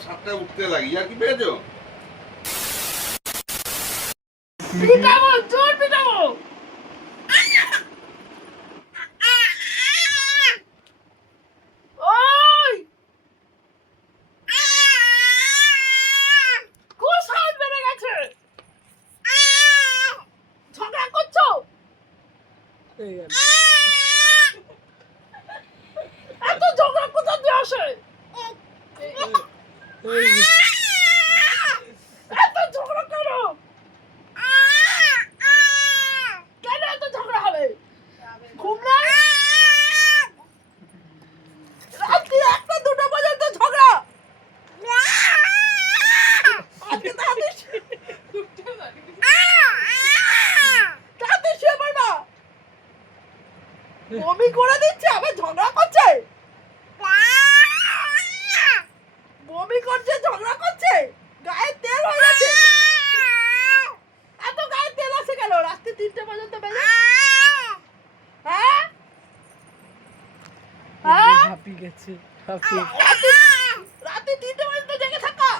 সাতটায় উঠতে লাগি। আর কি পেয়েছ? পিটাবো জোর পিটাবো। ওই খুব সাউন্ড বেড়ে গেছে ঝগড়া করছ এত ঝগড়া কোথা দিয়ে আসে এত ঝগড়া করো কেন এত ঝগড়া হবে ঘুম নাই রাত্রি একটা দুটো পর্যন্ত ঝগড়া আজকে তাড়াতাড়ি শু- তাড়াতাড়ি শুয়ে পড়বা বমি করে দিচ্ছে আবার ঝগড়া করছে? বমি করছে ঝগড়া করছে? গায়ে তেল হয়ে গেছে। এত গায়ে তেল আছে কেন? রাত্রি তিনটে পর্যন্ত বেজে হ্যাঁ? হ্যাঁ? গেছে রাতে তিনটে পর্যন্ত জেগে থাকা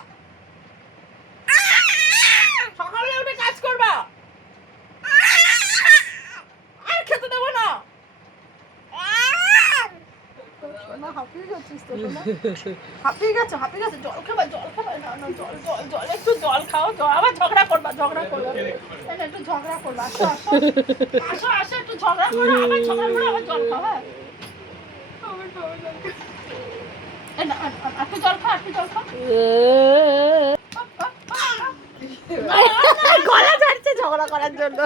সকালে উঠে কাজ করবা আর খেতে দেবো না সোনা, হাঁপিয়ে গেছিস তো, হাঁপিয়ে গেছো হাঁপিয়ে গেছো। জল খাবা জল খাবা। না না জল জল জল একটু জল খাও জল। আবার ঝগড়া করবা ঝগড়া করবা। একটু ঝগড়া করবা আসো আসো। আসো আসো একটু ঝগড়া করো আবার ঝগড়া করে আবার জল খাও হ্যাঁ। এই না, আ- আ- একটু জল খাও একটু জল খাও। গলা ছাড়ছে ঝগড়া করার জন্য।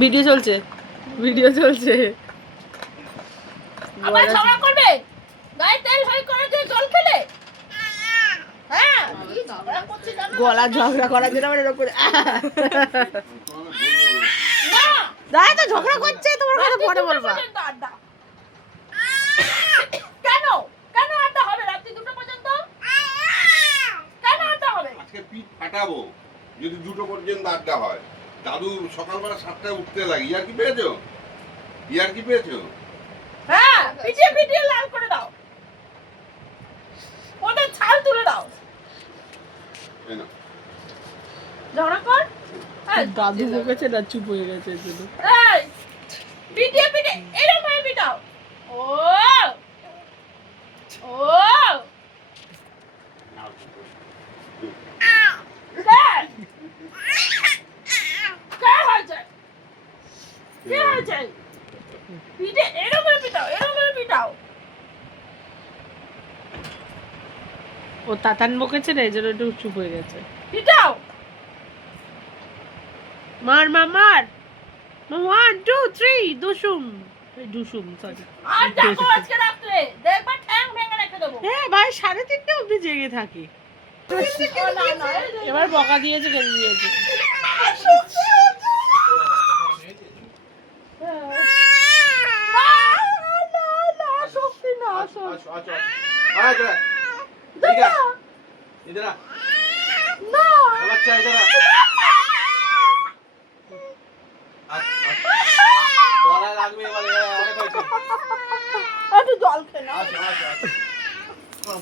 ভিডিও চলছে। ভিডিও চলছে। আবার ঝগড়া করবে? গায়ে তেল হয়ে করে দিয়ে জল খেলে? হ্যাঁ? গলা ঝগড়া করার জন্য আমার এরকম করে। দাদা তো ঝগড়া করছে তোমার কথা পরে দুটো বলবা। কেন? কেন আড্ডা হবে রাত্রি দুটো পর্যন্ত? কেন আড্ডা হবে? আজকে পিঠ ফাটাবো যদি দুটো পর্যন্ত আড্ডা হয়। দাদু সকালবেলা সাতটায় উঠতে লাগি। আর কি পেয়েছ? ইয়ার কি পেয়েছ? হ্যাঁ পিটিয়ে পিটিয়ে লাল করে দাও। ওদের ছাল তুলে দাও। ঝগড়া কর। দাদু বকেছে না চুপ হয়ে গেছে এই জন্য। এই পিটিয়ে পিটিয়ে এরকম ভাবে পিটাও। ও ও। কে হয়েছে? কে হয়েছে? পিঠে এরম ভাবে পিটাও, এরম ভাবে পিটাও। ও তাতান বকেছে না এই জন্য একটু চুপ হয়ে গেছে পিটাও। মার মা মার ওয়ান টু থ্রি দুসুম দুসুম সরি আর ডাকো আজকে রাত্রে। দেখবা ঠ্যাং ভেঙে রেখে দেবো। হ্যাঁ ভাই সাড়ে তিনটে অবধি জেগে থাকি এবার বকা দিয়েছে কেন দিয়েছে না, না, না, আসো। আসো আসো। আয় দাদা ইদরা না। বাচ্চা ইদরা বলা লাগবে অনেক জল খেয়ে না আসো।